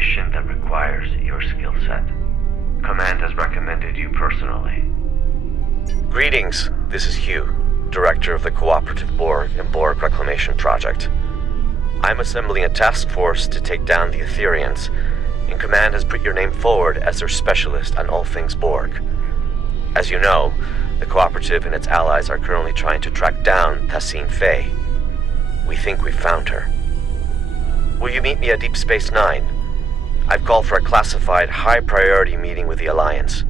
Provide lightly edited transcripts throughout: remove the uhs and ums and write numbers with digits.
mission that requires your skill set. Command has recommended you personally. Greetings, this is Hugh, Director of the Cooperative Borg and Borg Reclamation Project. I'm assembling a task force to take down the Aetherians, and Command has put your name forward as their specialist on all things Borg. As you know, the Cooperative and its allies are currently trying to track down Tassine Faye. We think we've found her. Will you meet me at Deep Space Nine? I've called for a classified, high-priority meeting with the Alliance.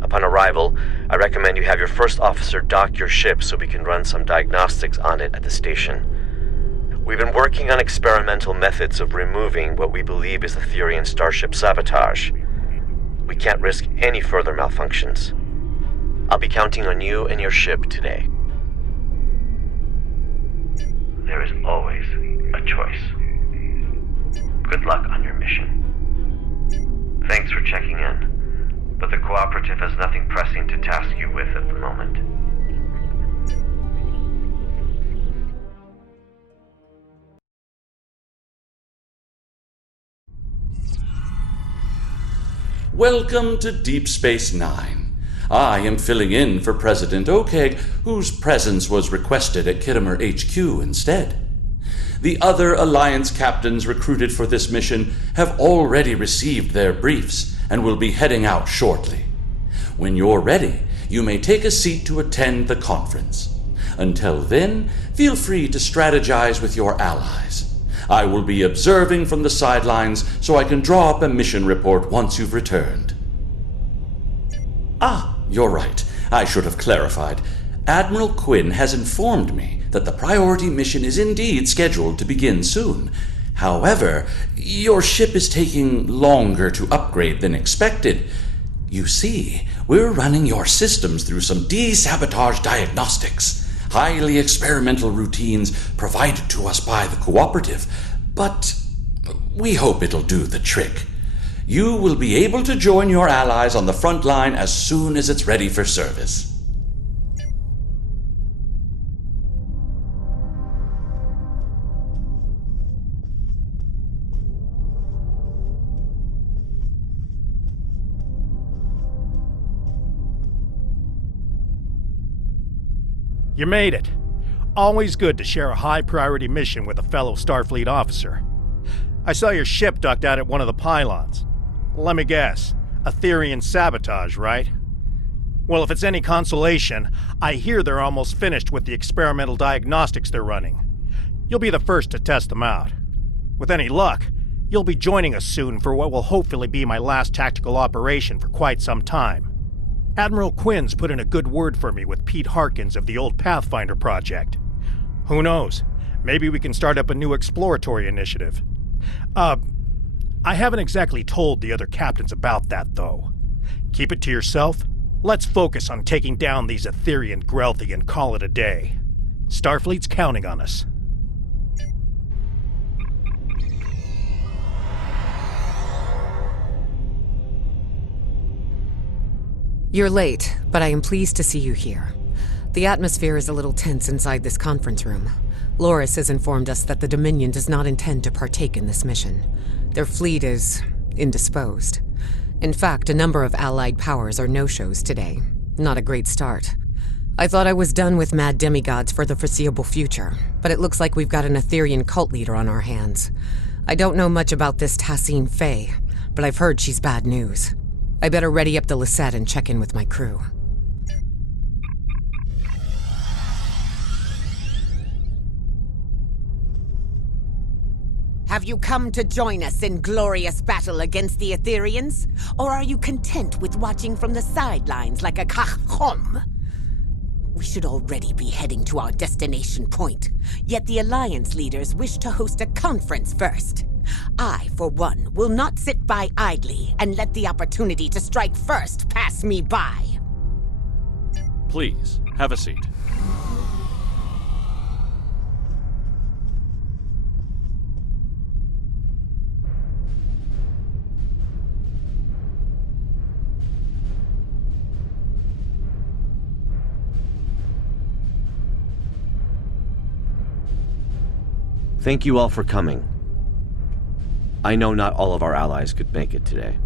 Upon arrival, I recommend you have your first officer dock your ship so we can run some diagnostics on it at the station. We've been working on experimental methods of removing what we believe is Aetherian starship sabotage. We can't risk any further malfunctions. I'll be counting on you and your ship today. There is always a choice. Good luck on your mission. Thanks for checking in, but the Cooperative has nothing pressing to task you with at the moment. Welcome to Deep Space Nine. I am filling in for President Okeg, whose presence was requested at Khitomer HQ instead. The other Alliance captains recruited for this mission have already received their briefs and will be heading out shortly. When you're ready, you may take a seat to attend the conference. Until then, feel free to strategize with your allies. I will be observing from the sidelines so I can draw up a mission report once you've returned. You're right. I should have clarified. Admiral Quinn has informed me that the priority mission is indeed scheduled to begin soon. However, your ship is taking longer to upgrade than expected. You see, we're running your systems through some desabotage diagnostics. Highly experimental routines provided to us by the Cooperative, but we hope it'll do the trick. You will be able to join your allies on the front line as soon as it's ready for service. You made it. Always good to share a high-priority mission with a fellow Starfleet officer. I saw your ship docked out at one of the pylons. Let me guess, Aetherian sabotage, right? Well, if it's any consolation, I hear they're almost finished with the experimental diagnostics they're running. You'll be the first to test them out. With any luck, you'll be joining us soon for what will hopefully be my last tactical operation for quite some time. Admiral Quinn's put in a good word for me with Pete Harkins of the old Pathfinder project. Who knows? Maybe we can start up a new exploratory initiative. I haven't exactly told the other captains about that, though. Keep it to yourself. Let's focus on taking down these Aetherian Grelthi and call it a day. Starfleet's counting on us. You're late, but I am pleased to see you here. The atmosphere is a little tense inside this conference room. Loris has informed us that the Dominion does not intend to partake in this mission. Their fleet is indisposed. In fact, a number of allied powers are no-shows today. Not a great start. I thought I was done with mad demigods for the foreseeable future, but it looks like we've got an Aetherian cult leader on our hands. I don't know much about this Tassine Faye, but I've heard she's bad news. I better ready up the Lisette and check in with my crew. Have you come to join us in glorious battle against the Aetherians? Or are you content with watching from the sidelines like a kachom? We should already be heading to our destination point, yet the Alliance leaders wish to host a conference first. I, for one, will not sit by idly and let the opportunity to strike first pass me by. Please, have a seat. Thank you all for coming. I know not all of our allies could make it today.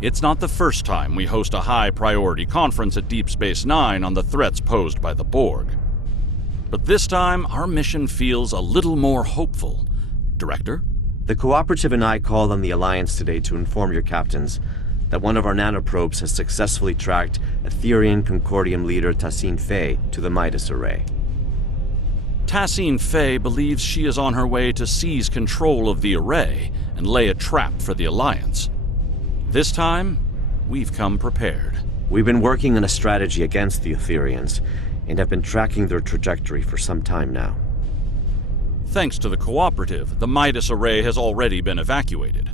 It's not the first time we host a high-priority conference at Deep Space Nine on the threats posed by the Borg. But this time, our mission feels a little more hopeful. Director? The Cooperative and I called on the Alliance today to inform your captains that one of our nanoprobes has successfully tracked Etherian Concordium leader Tassine Fey to the Midas Array. Tassine Fey believes she is on her way to seize control of the array and lay a trap for the Alliance. This time, we've come prepared. We've been working on a strategy against the Etherians and have been tracking their trajectory for some time now. Thanks to the Cooperative, the Midas Array has already been evacuated.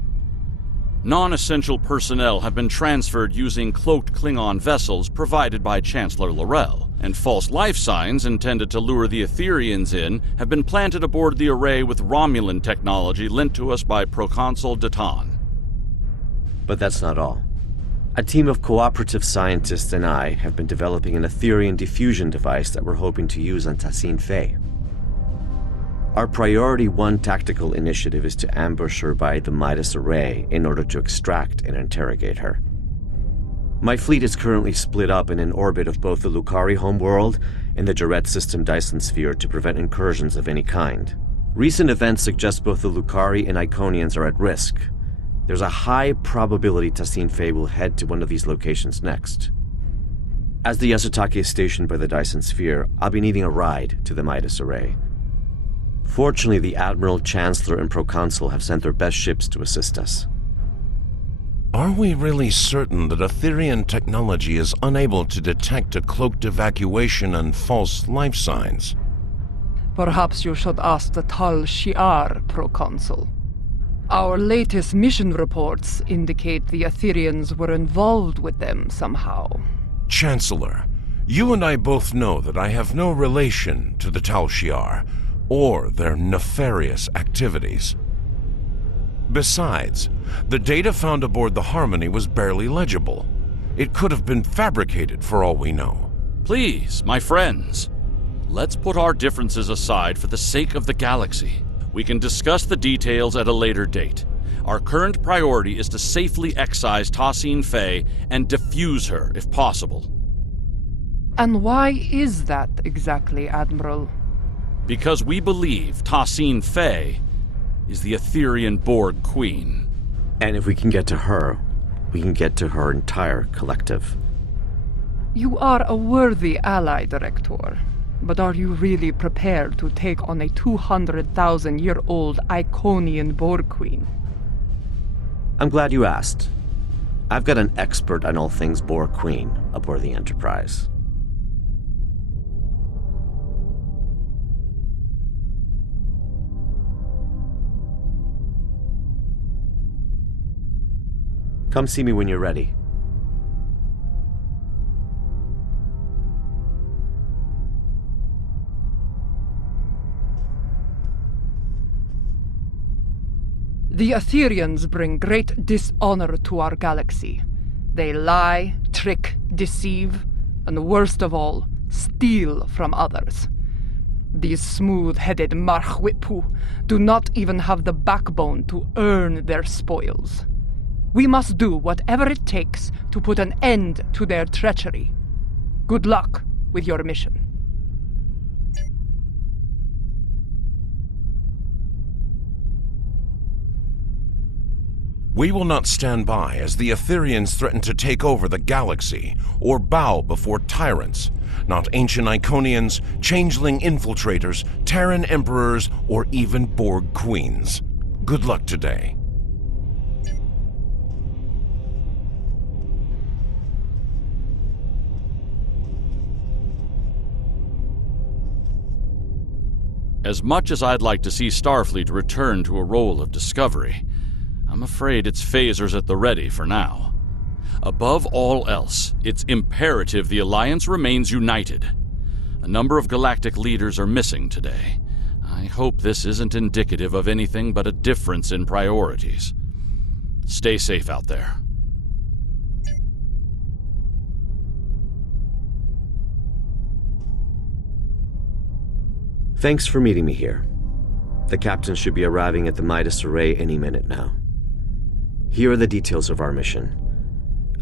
Non-essential personnel have been transferred using cloaked Klingon vessels provided by Chancellor L'Rell, and false life signs intended to lure the Etherians in have been planted aboard the array with Romulan technology lent to us by Proconsul Datan. But that's not all. A team of Cooperative scientists and I have been developing an Etherian diffusion device that we're hoping to use on Tassine Fey. Our Priority 1 tactical initiative is to ambush her by the Midas Array in order to extract and interrogate her. My fleet is currently split up in an orbit of both the Lukari homeworld and the Jarrett System Dyson Sphere to prevent incursions of any kind. Recent events suggest both the Lukari and Iconians are at risk. There's a high probability Tassine Fey will head to one of these locations next. As the Yasutake is stationed by the Dyson Sphere, I'll be needing a ride to the Midas Array. Fortunately, the Admiral, Chancellor, and Proconsul have sent their best ships to assist us. Are we really certain that Etherian technology is unable to detect a cloaked evacuation and false life signs? Perhaps you should ask the Tal Shiar, Proconsul. Our latest mission reports indicate the Etherians were involved with them somehow. Chancellor, you and I both know that I have no relation to the Tal Shiar or their nefarious activities. Besides, the data found aboard the Harmony was barely legible. It could have been fabricated for all we know. Please, my friends, let's put our differences aside for the sake of the galaxy. We can discuss the details at a later date. Our current priority is to safely excise Tassine Fey and defuse her if possible. And why is that exactly, Admiral? Because we believe Tassine Fey is the Etherian Borg Queen. And if we can get to her, we can get to her entire collective. You are a worthy ally, Director. But are you really prepared to take on a 200,000-year-old Iconian Borg Queen? I'm glad you asked. I've got an expert on all things Borg Queen aboard the Enterprise. Come see me when you're ready. The Etherians bring great dishonor to our galaxy. They lie, trick, deceive, and worst of all, steal from others. These smooth-headed Marchwipu do not even have the backbone to earn their spoils. We must do whatever it takes to put an end to their treachery. Good luck with your mission. We will not stand by as the Etherians threaten to take over the galaxy or bow before tyrants, not ancient Iconians, changeling infiltrators, Terran emperors, or even Borg queens. Good luck today. As much as I'd like to see Starfleet return to a role of discovery, I'm afraid its phasers at the ready for now. Above all else, it's imperative the Alliance remains united. A number of galactic leaders are missing today. I hope this isn't indicative of anything but a difference in priorities. Stay safe out there. Thanks for meeting me here. The captain should be arriving at the Midas Array any minute now. Here are the details of our mission.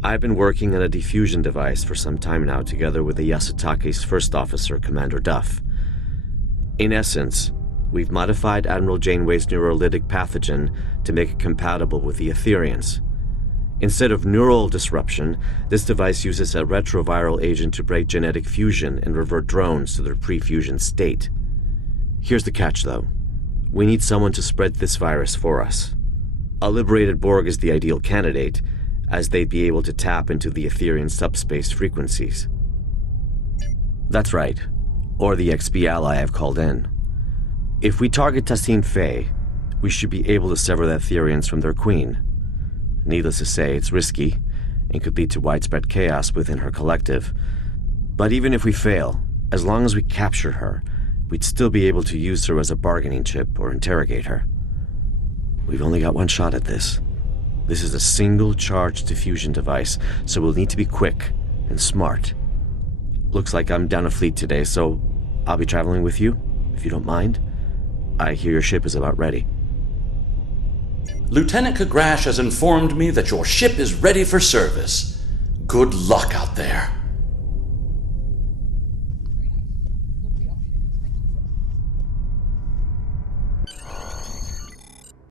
I've been working on a diffusion device for some time now together with the Yasutake's first officer, Commander Duff. In essence, we've modified Admiral Janeway's neurolytic pathogen to make it compatible with the Aetherians. Instead of neural disruption, this device uses a retroviral agent to break genetic fusion and revert drones to their pre-fusion state. Here's the catch, though. We need someone to spread this virus for us. A liberated Borg is the ideal candidate, as they'd be able to tap into the Aetherian subspace frequencies. That's right, or the XB ally I've called in. If we target Tassine Faye, we should be able to sever the Aetherians from their queen. Needless to say, it's risky, and could lead to widespread chaos within her collective. But even if we fail, as long as we capture her, we'd still be able to use her as a bargaining chip or interrogate her. We've only got one shot at this. This is a single-charge diffusion device, so we'll need to be quick and smart. Looks like I'm down a fleet today, so I'll be traveling with you, if you don't mind. I hear your ship is about ready. Lieutenant Kagrash has informed me that your ship is ready for service. Good luck out there.